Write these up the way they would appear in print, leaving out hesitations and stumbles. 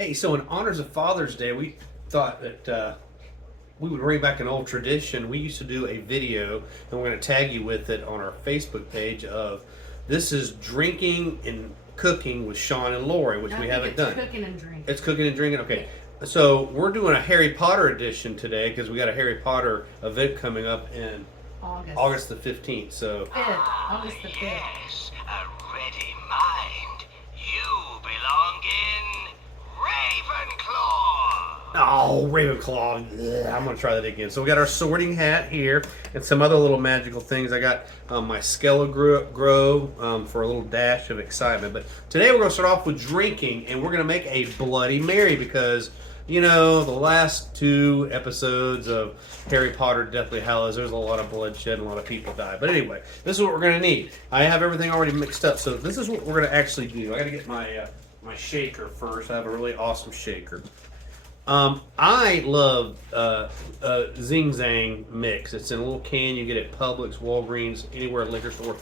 Hey, so in honors of Father's Day, we thought that we would bring back an old tradition. We used to do a video, and we're going to tag you with it on our Facebook page of this is drinking and cooking with Sean and Lori, which I we think haven't it's done. cooking and drinking. It's cooking and drinking. Okay, so we're doing a Harry Potter edition today because we got a Harry Potter event coming up in August. August the 15th. So 5th. August the 5th. Yes, a ready mind. You belong in Ravenclaw. oh, Ravenclaw. Ugh, I'm gonna try that again. So we got our sorting hat here and some other little magical things. I got my Skele-Gro for a little dash of excitement. But today we're gonna start off with drinking, and we're gonna make a Bloody Mary because you know the last two episodes of Harry Potter Deathly Hallows, there's a lot of bloodshed and a lot of people die. But anyway, this is what we're gonna need. I have everything already mixed up, so this is what we're gonna actually do. I gotta get my my shaker first. I have a really awesome shaker. I love Zing Zang mix. It's in a little can. You get it at Publix, Walgreens, anywhere, liquor store.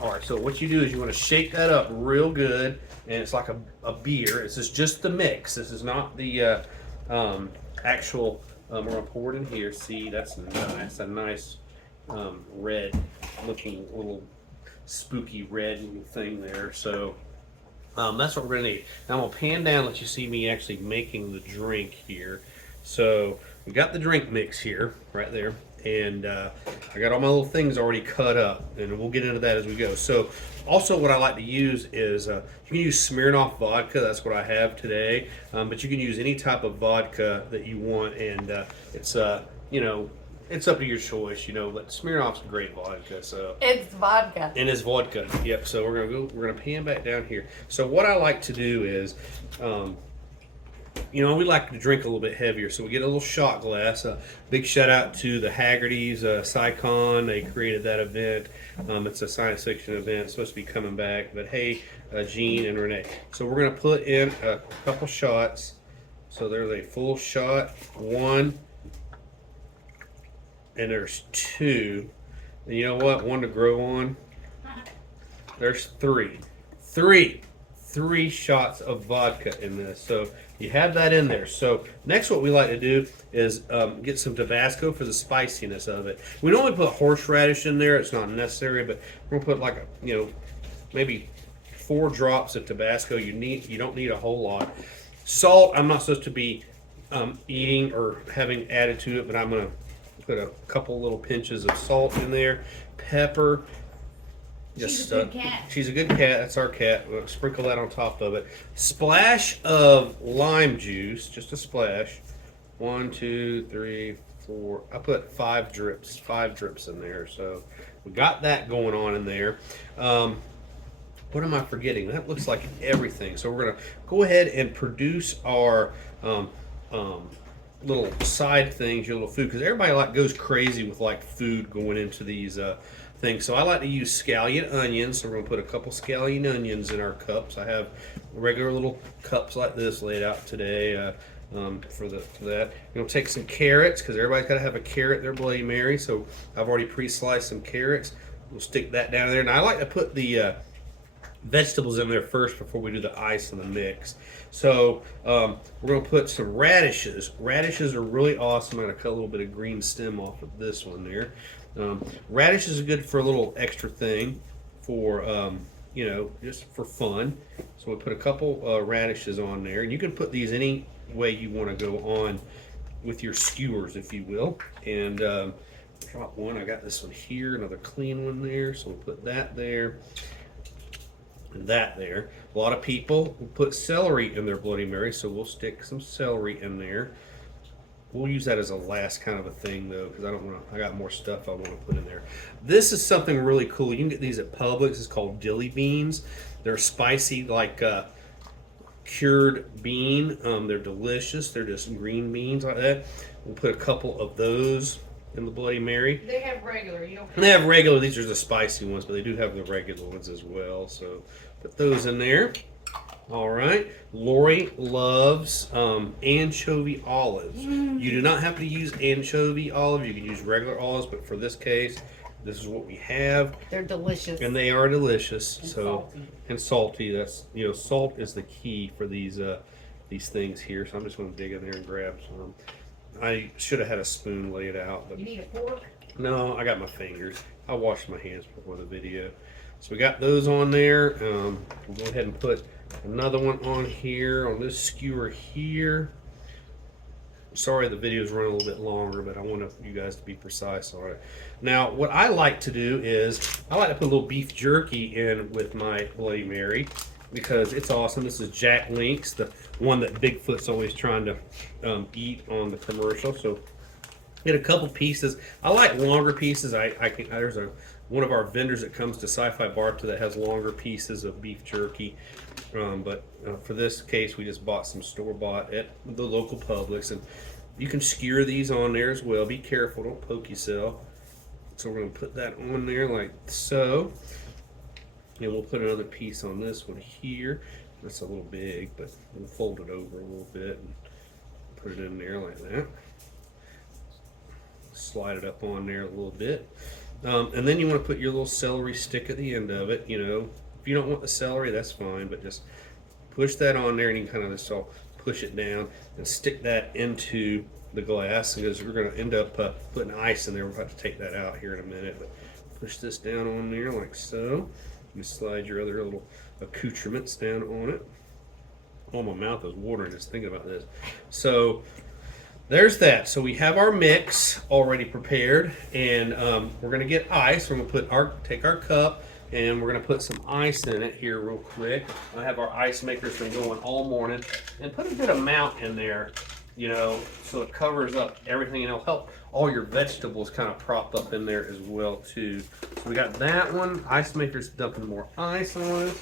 All right, so what you do is you want to shake that up real good, and it's like a beer. This is just the mix. This is not the actual. We're gonna pour it in here. See, that's nice. A nice red looking little spooky red little thing there. So. That's what we're gonna need. Now I'm gonna pan down, let you see me actually making the drink here. So we got the drink mix here, right there, and I got all my little things already cut up, and we'll get into that as we go. So also what I like to use is you can use Smirnoff vodka. That's what I have today, but you can use any type of vodka that you want, and it's you know. It's up to your choice, you know, but Smirnoff's a great vodka, so. It's vodka. And it's vodka. Yep. So we're gonna pan back down here. So what I like to do is, you know, we like to drink a little bit heavier, so we get a little shot glass. Big shout out to the Haggertys, SciCon. They created that event. It's a science fiction event. It's supposed to be coming back, but hey, Gene and Renee. So we're gonna put in a couple shots. So there's a full shot, one. And there's two. And you know what? One to grow on. There's three. Three shots of vodka in this. So you have that in there. So next what we like to do is get some Tabasco for the spiciness of it. We normally put horseradish in there. It's not necessary, but we're going to put like a, you know, maybe 4 drops of Tabasco. You don't need a whole lot. Salt, I'm not supposed to be eating or having added to it, but I'm going to put a couple little pinches of salt in there. Pepper. She's a good cat. She's a good cat. That's our cat. We'll sprinkle that on top of it. Splash of lime juice. Just a splash. 1, 2, 3, 4. I put 5 drips. 5 drips in there. So we got that going on in there. What am I forgetting? That looks like everything. So we're gonna go ahead and produce our little side things, your little food, because everybody goes crazy with like food going into these things. So I like to use scallion onions. So we're gonna put a couple scallion onions in our cups. I have regular little cups like this laid out today for that. You're gonna take some carrots because everybody's got to have a carrot in their Bloody Mary. So I've already pre-sliced some carrots. We'll stick that down there, and I like to put the vegetables in there first before we do the ice and the mix. So we're going to put some radishes. Radishes are really awesome. I'm going to cut a little bit of green stem off of this one there. Radishes are good for a little extra thing for, you know, just for fun. So we put a couple radishes on there. And you can put these any way you want to go on with your skewers, if you will. And drop one. I got this one here, another clean one there. So we'll put that there. That there. A lot of people will put celery in their Bloody Mary, so we'll stick some celery in there. We'll use that as a last kind of a thing though, because I got more stuff I want to put in there. This is something really cool. You can get these at Publix. It's called dilly beans. They're spicy, like cured bean. They're delicious. They're just green beans like that. We'll put a couple of those in the Bloody Mary. They have regular. You don't. And they have regular. These are the spicy ones, but they do have the regular ones as well. So put those in there. All right. Lori loves anchovy olives. You do not have to use anchovy olive. You can use regular olives, but for this case, this is what we have. They're delicious. And they are delicious. And so salty. and salty. That's, you know, salt is the key for these these things here, so I'm just going to dig in there and grab some. I should have had a spoon laid out, but You need a fork? no, I got my fingers. I washed my hands before the video. So we got those on there. We'll go ahead and put another one on here, on this skewer here. Sorry the video's running a little bit longer, but I want you guys to be precise on it. Now, what I like to do is, I like to put a little beef jerky in with my Bloody Mary because it's awesome. This is Jack Link's, the one that Bigfoot's always trying to eat on the commercial. So get a couple pieces. I like longer pieces. There's one of our vendors that comes to Sci-Fi Bartow that has longer pieces of beef jerky. But for this case, we just bought some store-bought at the local Publix, and you can skewer these on there as well. Be careful, don't poke yourself. So we're going to put that on there like so, and we'll put another piece on this one here. That's a little big, but we'll fold it over a little bit and put it in there like that. Slide it up on there a little bit, and then you want to put your little celery stick at the end of it. You know, if you don't want the celery, that's fine, but just push that on there, and you can kind of just all push it down and stick that into the glass, because we're going to end up putting ice in there. We're about to take that out here in a minute, but push this down on there like so. You slide your other little accoutrements down on it. Oh, my mouth is watering just thinking about this. So there's that. So we have our mix already prepared, and we're going to get ice. We're going to take our cup, and we're going to put some ice in it here real quick. I have our ice makers been going all morning, and put a good amount in there, you know, so it covers up everything, and it'll help all your vegetables kind of prop up in there as well too. So we got that one. Ice maker's dumping more ice on it.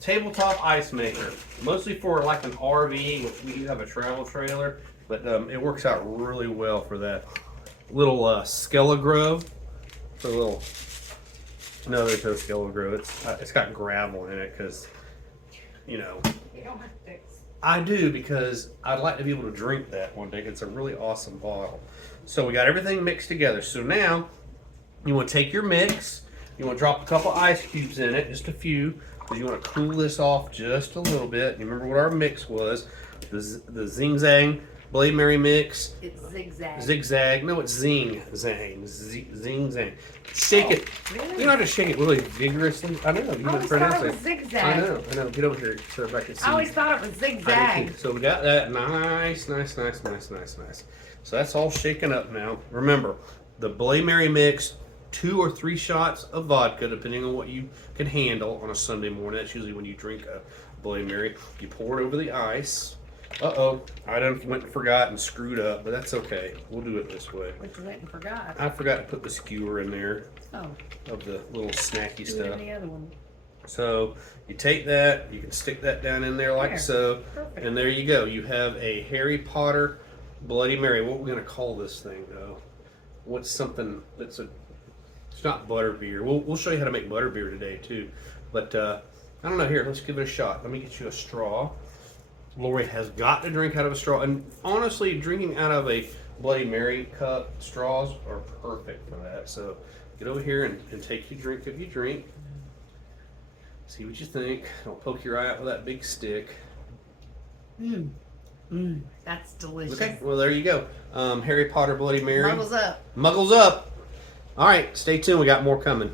Tabletop ice maker, mostly for like an RV, which we do have a travel trailer, but it works out really well for that little Skelligro. It's a little, no, there's no Skelligro. It's got gravel in it because, you know, You don't have to fix. I do, because I'd like to be able to drink that one day. It's a really awesome bottle. So we got everything mixed together. So now you want to take your mix, you want to drop a couple ice cubes in it, just a few, because you want to cool this off just a little bit. You remember what our mix was? The Zing Zang Bloody Mary mix. It's zigzag. Zigzag. No, it's Zing Zang. Zing Zang. Shake it. Really? You don't have to shake it really vigorously. I know. You I can always pronounce thought it it. was zigzag. I know. Get over here so everybody can see. I always thought it was I do zigzag. too. So we got that nice. So that's all shaken up now. Remember, the Bloody Mary mix, 2 or 3 shots of vodka, depending on what you can handle on a Sunday morning. That's usually when you drink a Bloody Mary. You pour it over the ice. Uh-oh, I done went and forgot and screwed up, but that's okay. We'll do it this way. What you went and forgot. I forgot to put the skewer in there Oh, of the little snacky do it stuff. in the other one. So you take that, you can stick that down in there like There. so, Perfect. and there you go. You have a Harry Potter Bloody Mary. What we're gonna call this thing though? What's something that's it's not butterbeer. We'll show you how to make butterbeer today too. But I don't know. Here, let's give it a shot. Let me get you a straw. Lori has got to drink out of a straw, and honestly, drinking out of a Bloody Mary cup, straws are perfect for that. So get over here and take your drink if you drink. See what you think. Don't poke your eye out with that big stick. That's delicious. Okay, well there you go. Harry Potter Bloody Mary. Muggles up. Muggles up. All right, stay tuned. We got more coming.